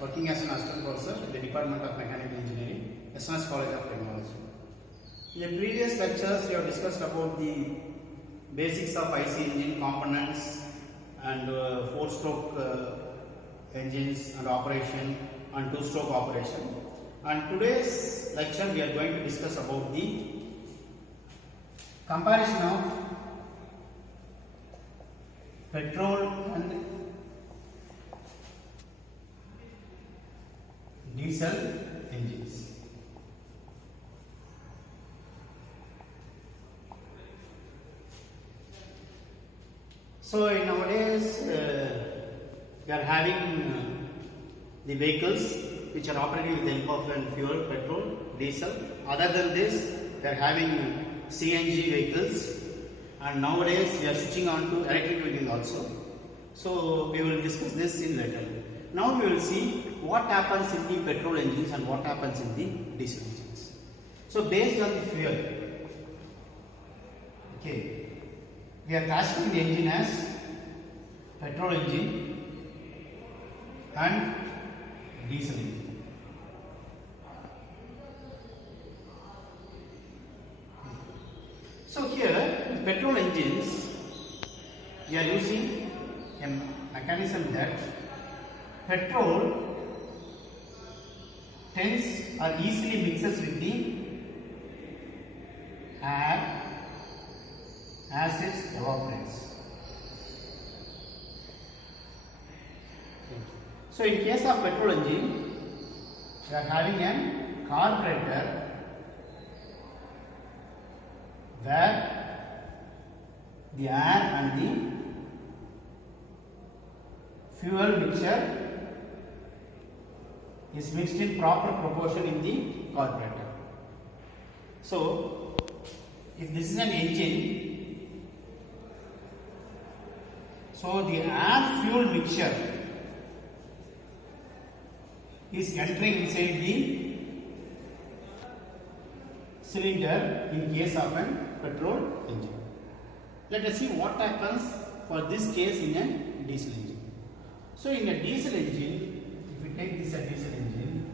working as an assistant professor in the Department of Mechanical Engineering, SNS College of Technology. In the previous lectures, we have discussed about the basics of IC engine components and 4-stroke engines and operation and 2-stroke operation. And today's lecture, we are going to discuss about the comparison of petrol and diesel engines. So nowadays we are having the vehicles which are operating with the help of fuel, petrol, diesel. Other than this, we are having CNG vehicles, and nowadays we are switching on to electric vehicles also. So we will discuss this in later. Now we will see what happens in the petrol engines and what happens in the diesel engines. So based on the fuel, okay, we are classifying the engine as petrol engine and diesel engine. So here in petrol engines, we are using a mechanism that petrol tends or easily mixes with the air as it evaporates. So in case of petrol engine, we are having a carburetor where the air and the fuel mixture is mixed in proper proportion in the carburetor. So if this is an engine, so the air fuel mixture is entering inside the cylinder in case of an petrol engine. Let us see what happens for this case in a diesel engine. So in a diesel engine, if we take this a diesel engine,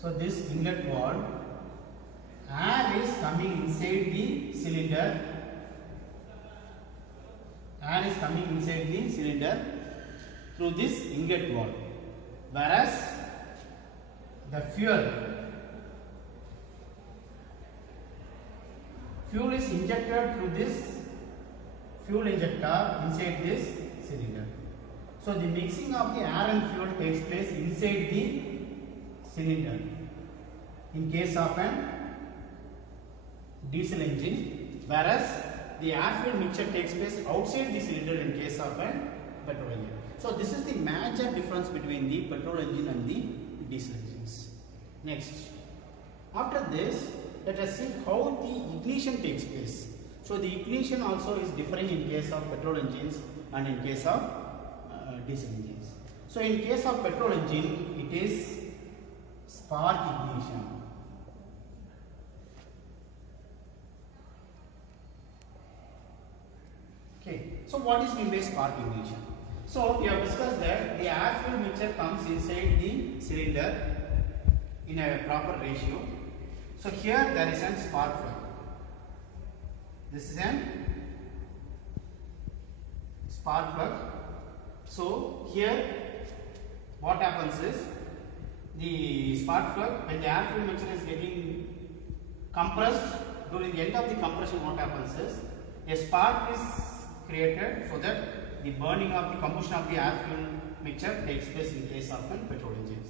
so this inlet valve, air is coming inside the cylinder, air is coming inside the cylinder through this inlet valve, whereas the fuel is injected through this fuel injector inside this cylinder. So the mixing of the air and fuel takes place inside the cylinder in case of an diesel engine, whereas the air fuel mixture takes place outside the cylinder in case of an petrol engine. So this is the major difference between the petrol engine and the diesel engines. Next, after this, let us see how the ignition takes place. So the ignition also is different in case of petrol engines and in case of diesel engines. So in case of petrol engine, it is spark ignition. Okay, so what is meant by spark ignition? So we have discussed that the air fuel mixture comes inside the cylinder in a proper ratio. So here there is a spark plug. This is a spark plug. So here what happens is the spark plug, when the air fuel mixture is getting compressed, during the end of the compression what happens is a spark is created so that the burning of the combustion of the air fuel mixture takes place in case of petrol engines.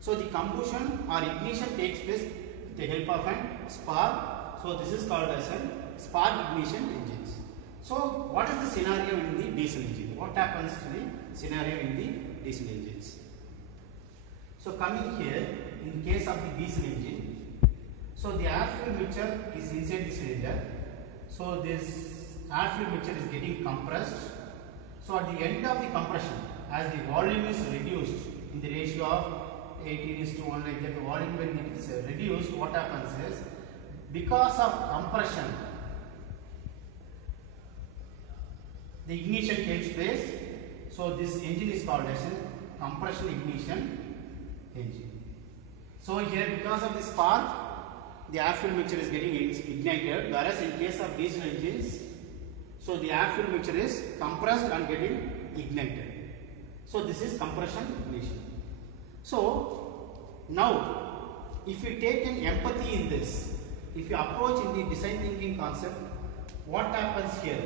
So the combustion or ignition takes place with the help of a spark. So this is called as a spark ignition engines. So what is the scenario in the diesel engine? What happens to the scenario in the diesel engines? So coming here, in case of the diesel engine, so the air fuel mixture is inside the cylinder. So this air fuel mixture is getting compressed. So at the end of the compression, as the volume is reduced in the ratio of 18:1 like that, the volume when it is reduced, what happens is because of compression, the ignition takes place So this engine is called as a compression ignition engine. So here, because of this spark, the air fuel mixture is getting ignited, whereas in case of diesel engines, so the air fuel mixture is compressed and getting ignited. So this is compression ignition. So now, if you take an empathy in this, if you approach in the design thinking concept, what happens here?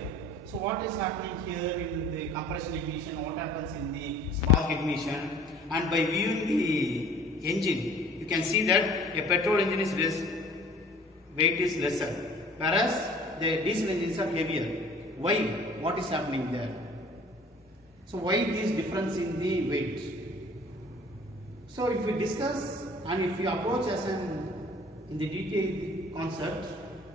So what is happening here in the compression ignition, what happens in the spark ignition, and by viewing the engine, you can see that a petrol engine is weight is lesser, whereas the diesel engines are heavier. Why? What is happening there? So why this difference in the weight? So if we discuss and if we approach as in the detailed concept,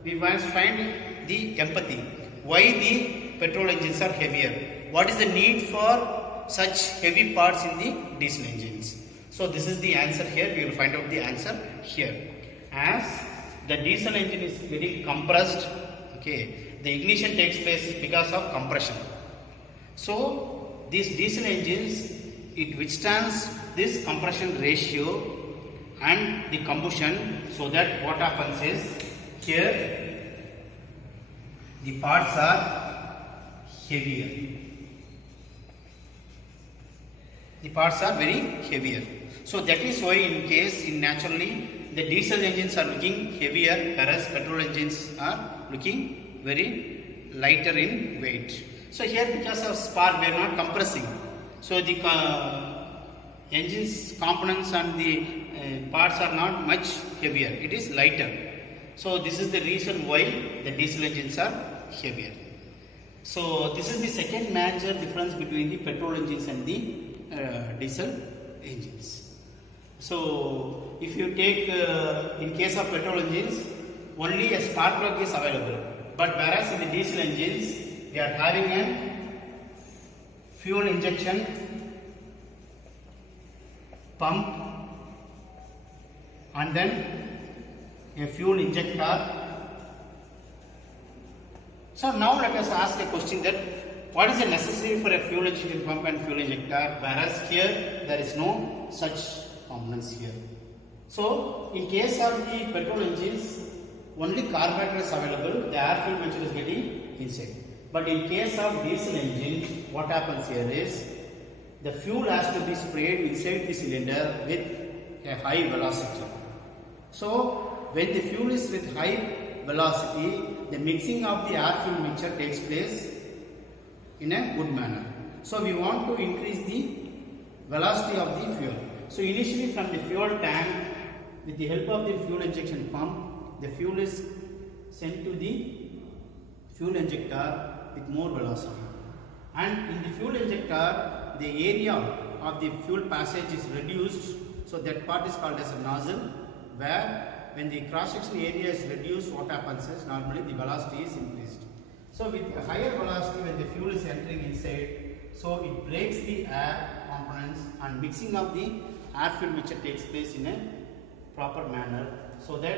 we must find the empathy. Why the petrol engines are heavier? What is the need for such heavy parts in the diesel engines? So this is the answer here. We will find out the answer here. As the diesel engine is getting compressed, okay, the ignition takes place because of compression. So these diesel engines, it withstands this compression ratio and the combustion, so that what happens is here the parts are heavier. The parts are very heavier. So that is why in case in naturally the diesel engines are looking heavier, whereas petrol engines are looking very lighter in weight. So here, because of spark, we are not compressing. So the engine's components and the parts are not much heavier. It is lighter. So this is the reason why the diesel engines are heavier. So this is the second major difference between the petrol engines and the diesel engines. So if you take in case of petrol engines, only a spark plug is available. But whereas in the diesel engines, we are having a fuel injection pump and then a fuel injector. So now let us ask a question that what is the necessary for a fuel injection pump and fuel injector, whereas here there is no such components here. So in case of the petrol engines, only carburetor is available, the air fuel mixture is getting inside. But in case of diesel engine, what happens here is the fuel has to be sprayed inside the cylinder with a high velocity. So when the fuel is with high velocity, the mixing of the air fuel mixture takes place in a good manner. So we want to increase the velocity of the fuel. So initially from the fuel tank, with the help of the fuel injection pump, the fuel is sent to the fuel injector with more velocity. And in the fuel injector, the area of the fuel passage is reduced. So that part is called as a nozzle, where when the cross-section area is reduced, what happens is normally the velocity is increased. So with a higher velocity, when the fuel is entering inside, so it breaks the air components and mixing of the air fuel mixture takes place in a proper manner, so that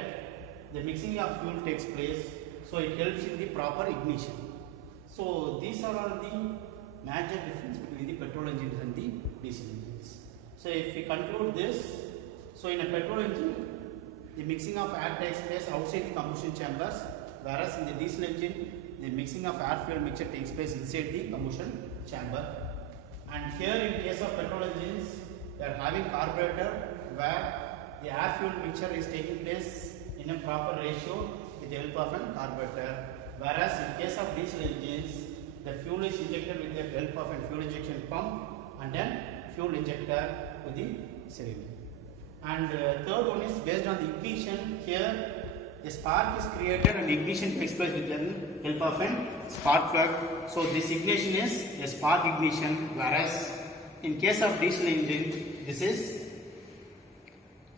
the mixing of fuel takes place, so it helps in the proper ignition. So these are all the major difference between the petrol engines and the diesel engines. So if we conclude this, so in a petrol engine, the mixing of air takes place outside the combustion chambers, whereas in the diesel engine, the mixing of air fuel mixture takes place inside the combustion chamber. And here in case of petrol engines, they are having carburetor where the air fuel mixture is taking place in a proper ratio with the help of a carburetor, whereas in case of diesel engines, the fuel is injected with the help of a fuel injection pump and then fuel injector to the cylinder. And third one is based on the ignition. Here a spark is created and ignition takes place with the help of a spark plug. So this ignition is a spark ignition, whereas in case of diesel engine, this is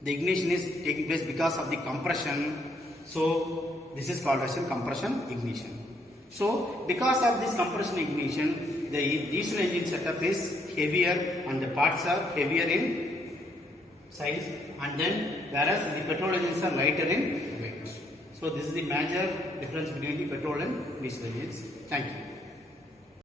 the ignition is taking place because of the compression. So this is called as a compression ignition. So because of this compression ignition, the diesel engine setup is heavier and the parts are heavier in size, and then whereas the petrol engines are lighter in weight. So this is the major difference between the petrol and diesel engines. Thank you.